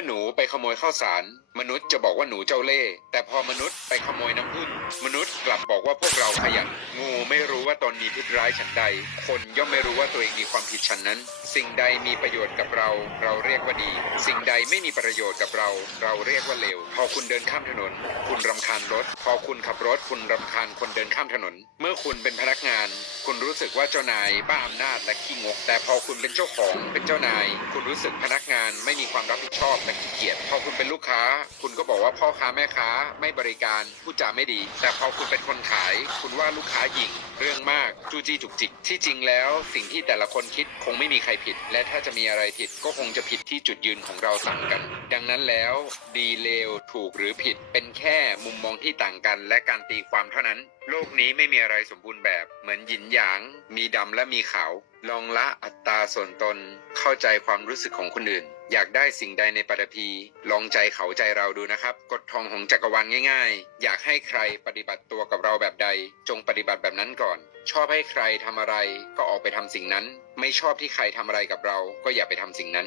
อหนูไปขโมยข้าวสาร มนุษย์จะบอกว่าหนูเจ้าเล่ห์แต่พอมนุษย์ไปขโมยน้ำผึ้งมนุษย์กลับบอกว่าพวกเราขยันงูไม่ ว่าตนมีพิษร้ายฉันใด คนย่อมไม่รู้ว่าตัวเองมีความผิดฉันนั้น สิ่งใดมีประโยชน์กับเรา เราเรียกว่าดี สิ่งใดไม่มีประโยชน์กับเรา เราเรียกว่าเลว พอคุณเดินข้ามถนน คุณรำคาญรถ พอคุณขับรถ คุณรำคาญคนเดินข้ามถนน เมื่อคุณเป็นพนักงาน คุณรู้สึกว่าเจ้านายบ้าอำนาจและขี้งก แต่พอคุณเป็นเจ้าของ เป็นเจ้านาย คุณรู้สึกพนักงานไม่มีความรับผิดชอบและขี้เกียจ พอคุณเป็นลูกค้า คุณก็บอกว่าพ่อค้าแม่ค้า ไม่บริการพูดจาไม่ดี แต่พอคุณเป็นคนขาย คุณว่าลูกค้าหยิ่ง เรื่องมากจู้จี้จุกจิก ที่จริงแล้วสิ่งที่แต่ละคนคิดคงไม่มีใครผิด และถ้าจะมีอะไรผิดก็คงจะผิดที่จุดยืนของเราต่างกัน ดังนั้นแล้ว ดีเลวถูกหรือผิด เป็นแค่มุมมองที่ต่างกัน และการตีความเท่านั้น โลกนี้ไม่มีอะไรสมบูรณ์แบบ เหมือนหยินหยาง มีดำและมีขาว ลองละอัตตราส่วนตน เข้าใจความรู้สึกของคนอื่น อยากได้สิ่งใดในปฐพี ลองใจเขาใจเราดูนะครับกฎทองของจักรวาลง่าย ๆ อยากให้ใครปฏิบัติตัวกับเราแบบใด จงปฏิบัติแบบนั้นก่อน ชอบให้ใครทำอะไรก็ออกไปทำสิ่งนั้น ไม่ชอบที่ใครทำอะไรกับเรา ก็อย่าไปทำสิ่งนั้น